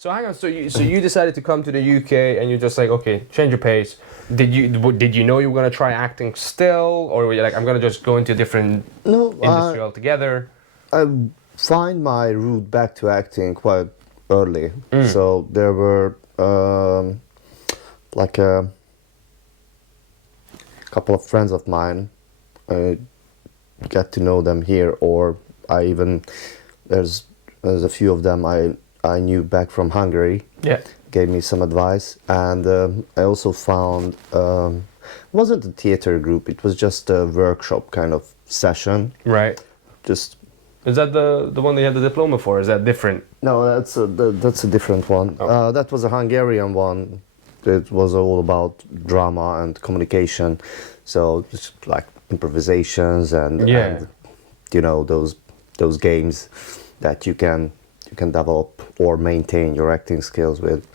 So hang on. So you decided to come to the UK, and you're just like, okay, change your pace. Did you know you were gonna try acting still, or were you like, I'm gonna just go into a different No, industry altogether? I find my route back to acting quite early. So there were like a couple of friends of mine. I get to know them here, or I even there's a few of them I knew back from Hungary. Yeah. Gave me some advice, and I also found it wasn't a theater group. It was just a workshop kind of session. Right. Just Is that the one they had the diploma for? Is that different? no, that's a different one. Oh. That was a Hungarian one. It was all about drama and communication, so it's like improvisations and, Yeah. and you know those games that you can develop or maintain your acting skills with.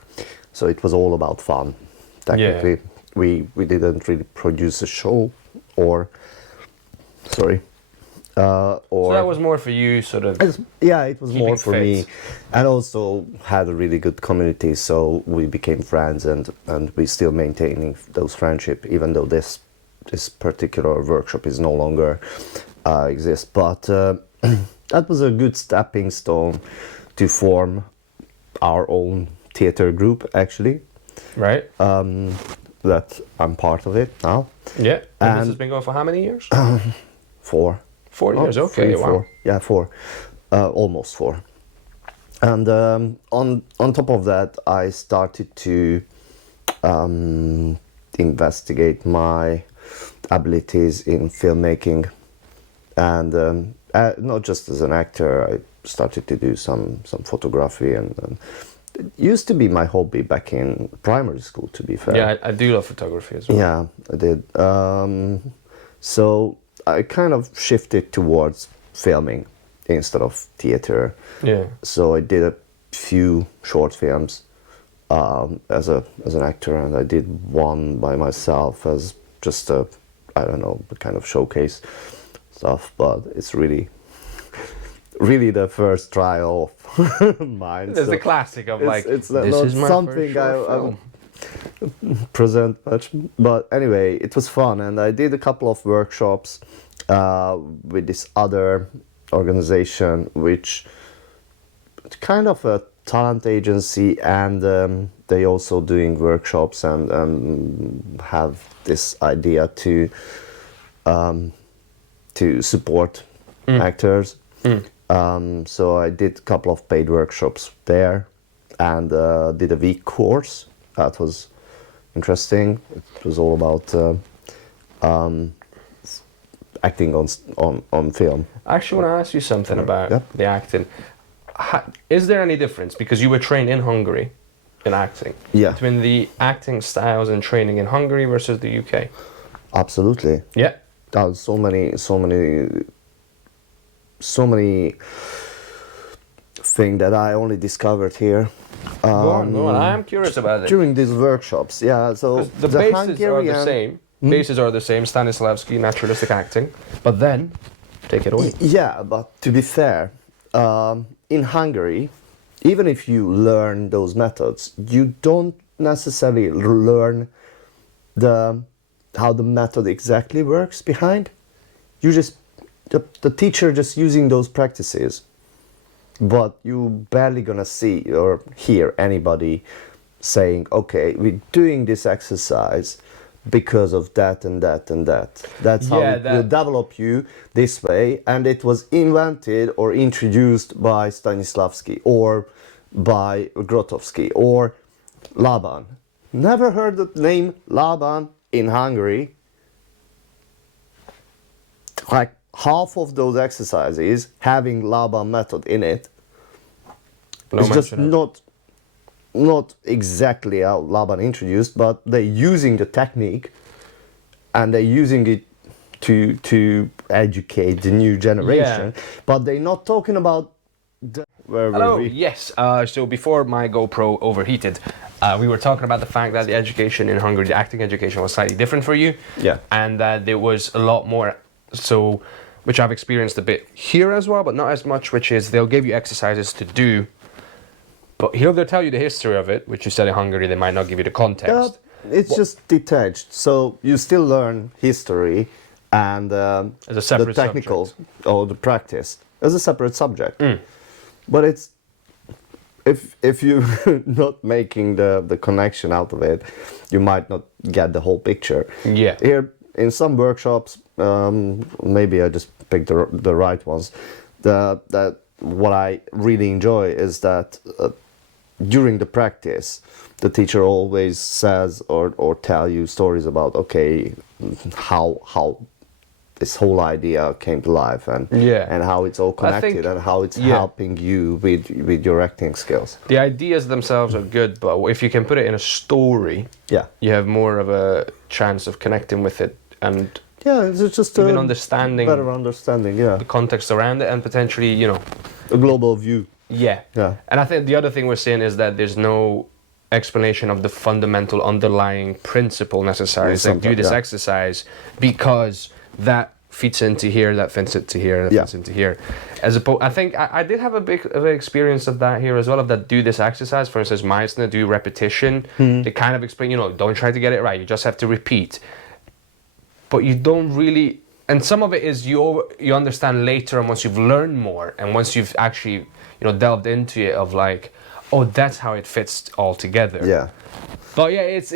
So it was all about fun. Technically, we didn't really produce a show or sorry. Or So that was more for you, sort of. yeah, it was keeping more for fit. me, and also had a really good community. So we became friends, and we still maintaining those friendship, even though this particular workshop is no longer exists. But that was a good stepping stone to form our own theater group, actually. Right. That I'm part of it now. Yeah. And this and- has been going for how many years? 4. 4 years. Oh, Okay. 3, Wow. 4. Yeah, 4. Almost 4. And on top of that, I started to investigate my abilities in filmmaking, and not just as an actor. I started to do some photography, and it used to be my hobby back in primary school, to be fair. Yeah, I do love photography as well. Yeah, I did. So I kind of shifted towards filming instead of theater. Yeah. So I did a few short films as an actor, and I did one by myself as just a, I don't know, kind of showcase stuff. But it's really the first trial of mine. There's so the classic of like, it's this not is my something first short I film. present much, but anyway, it was fun, and I did a couple of workshops with this other organization, which kind of a talent agency, and they also doing workshops and have this idea to support actors. So I did a couple of paid workshops there, and did a week course. That was interesting. It was all about acting on film. I actually want to ask you something about Yeah. the acting. Is there any difference, because you were trained in Hungary in acting, Yeah. between the acting styles and training in Hungary versus the UK? Absolutely. Yeah. So many things that I only discovered here Go on. I'm curious about it. during these workshops. Yeah, so 'Cause the bases are the Hungarian- same. Bases are the same. Stanislavski, naturalistic acting. But then, take it away. Yeah, but to be fair, in Hungary, even if you learn those methods, you don't necessarily learn how the method exactly works behind. You just the teacher just using those practices, but you barely gonna see or hear anybody saying, "Okay, we're doing this exercise because of that and that and that. That's how Yeah, it will develop you this way, and it was invented or introduced by Stanislavski or by Grotowski or Laban." Never heard the name Laban in Hungary. Like half of those exercises having Laban method in it. No It's just mention of- not exactly how Laban introduced, but they're using the technique and they're using it to educate the new generation. Yeah. But they're not talking about where were Hello. we? Yes. So before my GoPro overheated, we were talking about the fact that the education in Hungary, the acting education, was slightly different for you. Yeah. And that there was a lot more. So, which I've experienced a bit here as well, but not as much. Which is they'll give you exercises to do, But they'll tell you the history of it, which you said in Hungary, they might not give you the context. It's just detached. So you still learn history and As a separate the technical subject. or the practice as a separate subject. Mm. But it's if you're not making the connection out of it, you might not get the whole picture. Yeah. Here in some workshops, maybe I just picked the right ones. That what I really enjoy is that during the practice, the teacher always says or tell you stories about how this whole idea came to life and how it's all connected and how it's helping you with your acting skills. The ideas themselves are good, but if you can put it in a story, you have more of a chance of connecting with it and it's just even better understanding, the context around it and potentially, a global view. Yeah. And I think the other thing we're seeing is that there's no explanation of the fundamental underlying principle necessary. It's like do this exercise because that fits into here, that fits into here, that fits into here. As opposed, I think I did have a big of an experience of that here as well, of that do this exercise. For instance, Meissner, do repetition. They kind of explain, don't try to get it right. You just have to repeat. But you don't really, and some of it is you understand later and once you've learned more and once you've actually, delved into it of like, oh, that's how it fits all together. Yeah. But it's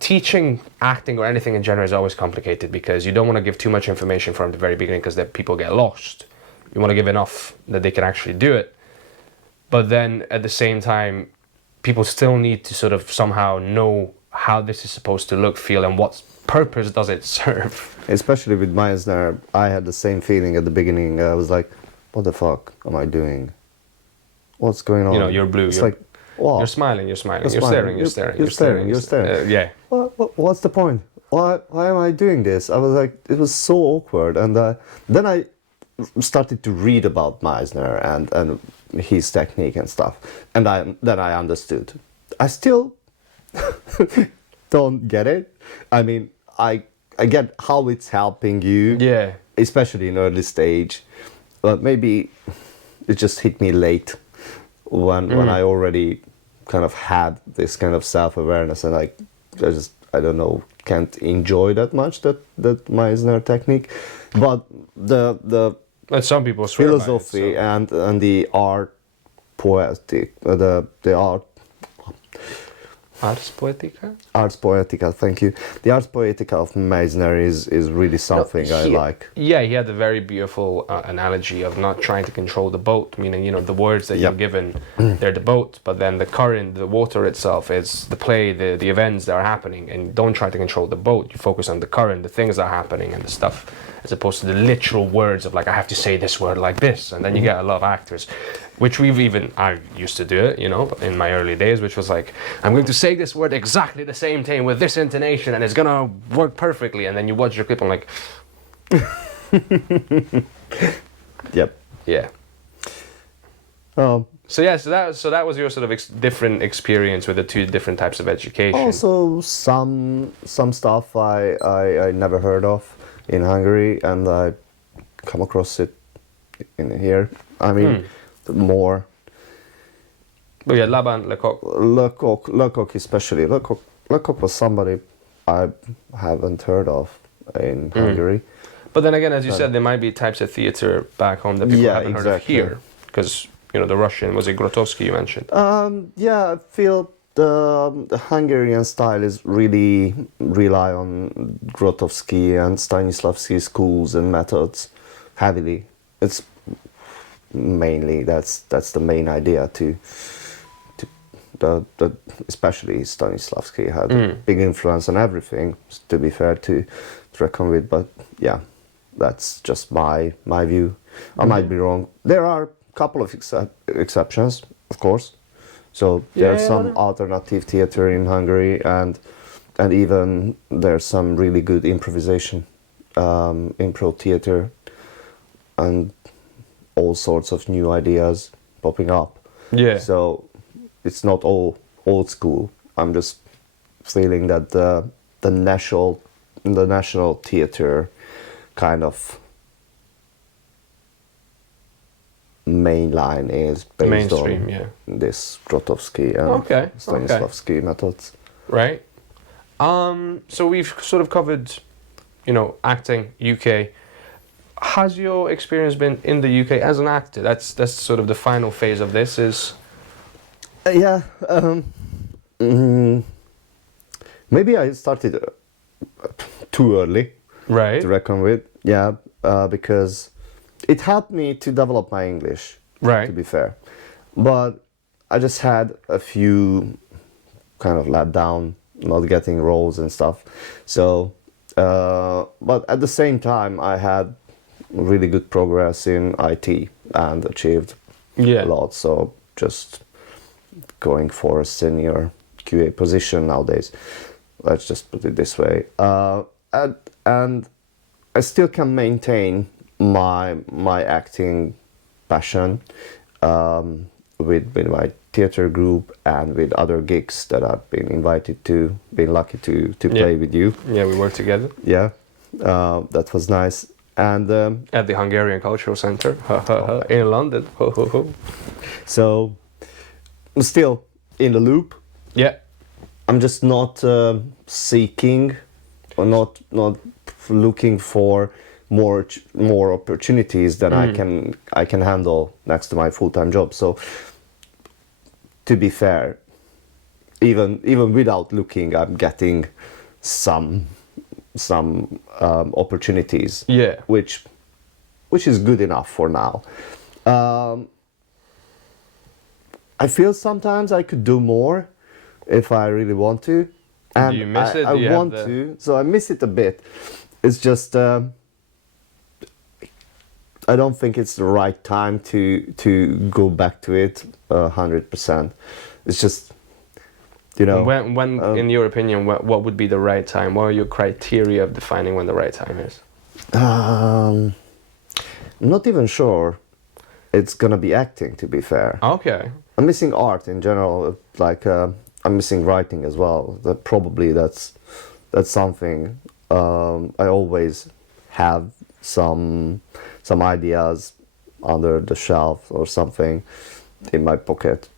teaching acting or anything in general is always complicated because you don't want to give too much information from the very beginning because then people get lost. You want to give enough that they can actually do it. But then at the same time, people still need to sort of somehow know how this is supposed to look, feel, and what purpose does it serve. Especially with Meissner, I had the same feeling at the beginning. I was like, what the fuck am I doing? What's going on? You're blue. It's like, wow. You're smiling, you're staring. Yeah. What's the point? Why am I doing this? I was like, it was so awkward. And then I started to read about Meissner and his technique and stuff. And then I understood. I still don't get it. I mean, I get how it's helping you. Yeah. Especially in early stage. But maybe it just hit me late when I already kind of had this kind of self-awareness and I don't know, can't enjoy that much that Meissner technique. But the some people swear philosophy by it, and the art poetic, the art Ars Poetica? Ars Poetica, thank you. The Ars Poetica of Meissner is really something I like. Yeah, he had a very beautiful analogy of not trying to control the boat, meaning, the words that you're given, they're the boat, but then the current, the water itself is the play, the events that are happening, and don't try to control the boat. You focus on the current, the things that are happening and the stuff, as opposed to the literal words of like, I have to say this word like this, and then you get a lot of actors, which I used to do it, in my early days, which was like, I'm going to say this word exactly the same time with this intonation and it's gonna work perfectly, and then you watch your clip and like Yep. Yeah. So that was your sort of different experience with the two different types of education. Also some stuff I never heard of in Hungary and I come across it in here. I mean more. But yeah, Laban, Lecoq especially. Lecoq was somebody I haven't heard of in Hungary. But then again, as you said, there might be types of theater back home that people haven't heard of here. Because, the Russian, was it Grotowski you mentioned? I feel the Hungarian style is really rely on Grotowski and Stanislavski schools and methods heavily. It's mainly, that's the main idea to especially Stanislavski had a big influence on everything, to be fair to reckon with, but yeah, that's just my view. I might be wrong. There are a couple of exceptions, of course. So there's some alternative theater in Hungary and even there's some really good improvisation, improv theater and all sorts of new ideas popping up. Yeah. So it's not all old school. I'm just feeling that the national theater kind of main line is based Mainstream, on yeah. this Grotowski and Okay, Stanislavski methods. Right. So we've sort of covered, acting, UK. Has your experience been in the UK as an actor? That's sort of the final phase of this is... Yeah. Maybe I started too early Right. to reckon with. Yeah, because it helped me to develop my English, Right. to be fair. But I just had a few kind of let down, not getting roles and stuff. So, but at the same time, I had really good progress in IT and achieved Yeah. a lot. So just going for a senior QA position nowadays. Let's just put it this way. And I still can maintain my acting passion with my theater group and with other gigs that I've been lucky to play with you. Yeah, we worked together. Yeah, that was nice. And at the Hungarian Cultural Centre in London. So I'm still in the loop. Yeah. I'm just not seeking or not looking for more opportunities than I can handle next to my full-time job. So to be fair, even without looking, I'm getting some opportunities. Yeah. Which is good enough for now. I feel sometimes I could do more if I really want to. And do you miss it? I want to, so I miss it a bit. It's just I don't think it's the right time to go back to it 100%. It's just, When in your opinion, what would be the right time? What are your criteria of defining when the right time is? I'm not even sure it's gonna be acting, to be fair. Okay. I'm missing art in general, like I'm missing writing as well. That's something. I always have some ideas under the shelf or something in my pocket,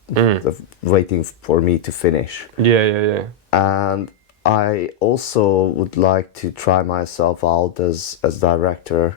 waiting for me to finish. Yeah. And I also would like to try myself out as director